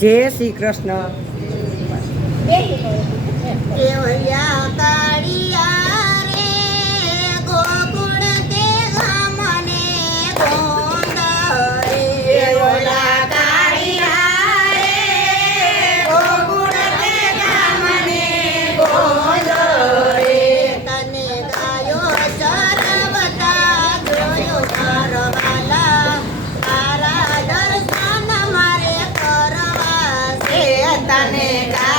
Jay Shri Krishna. ตาเนกา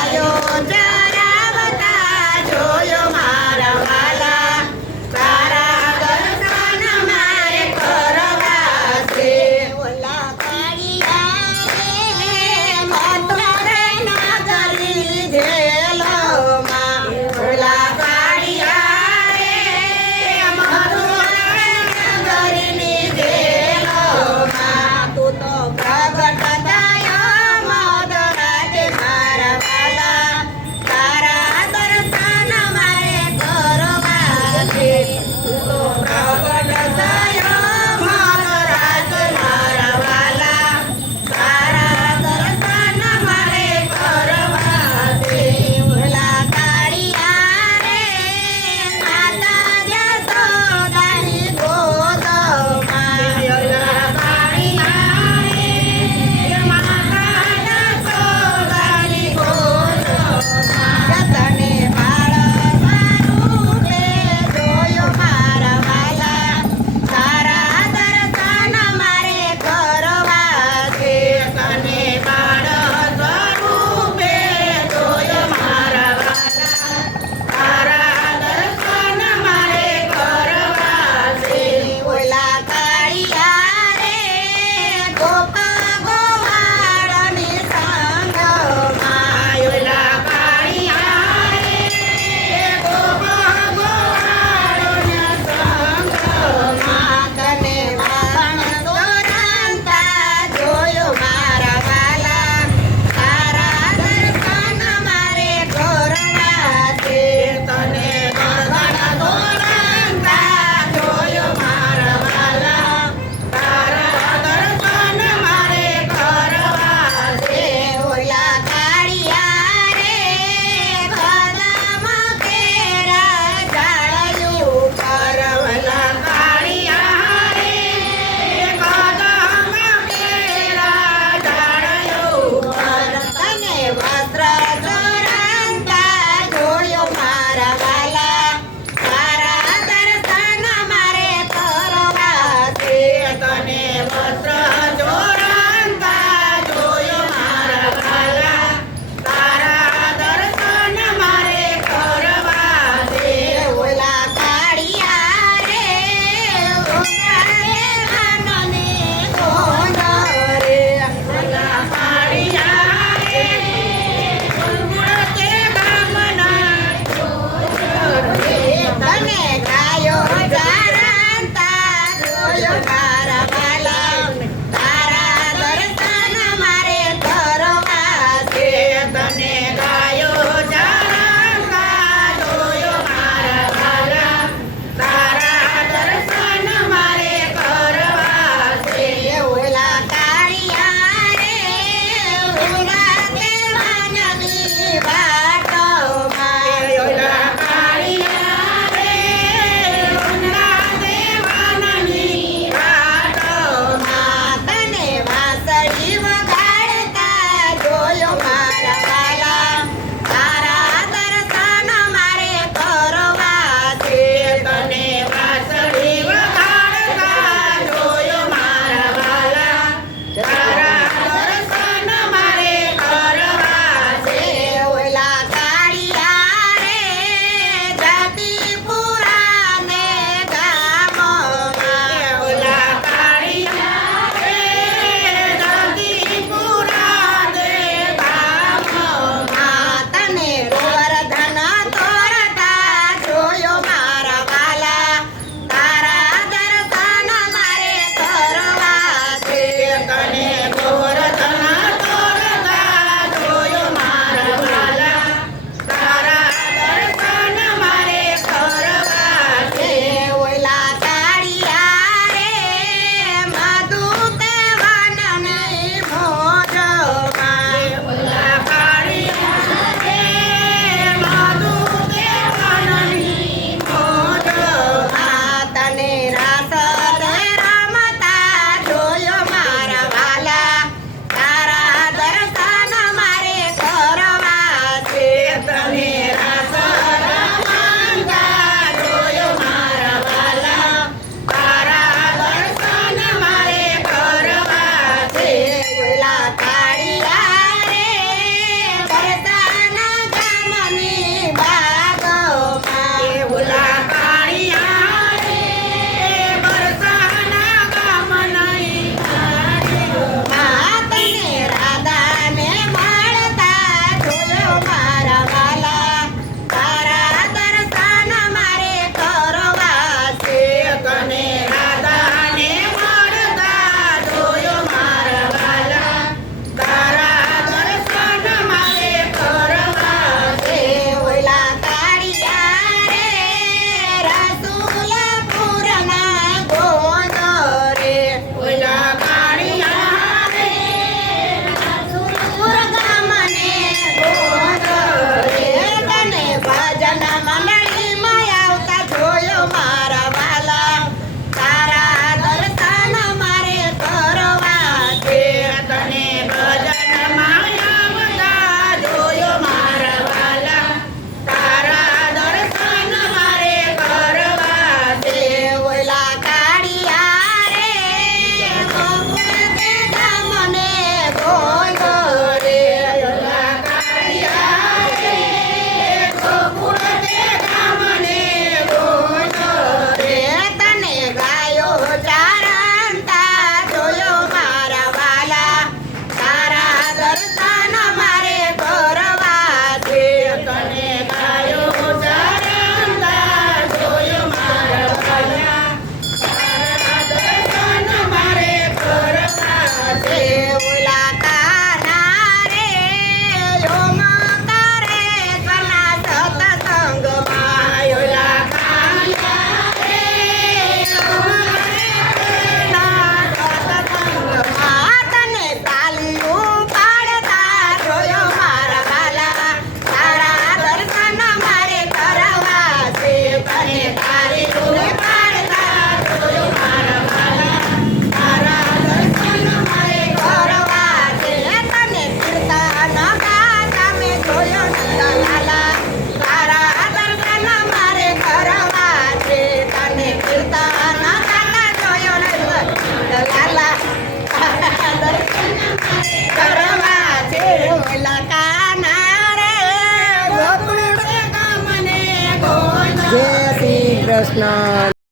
Jay Shri Krishna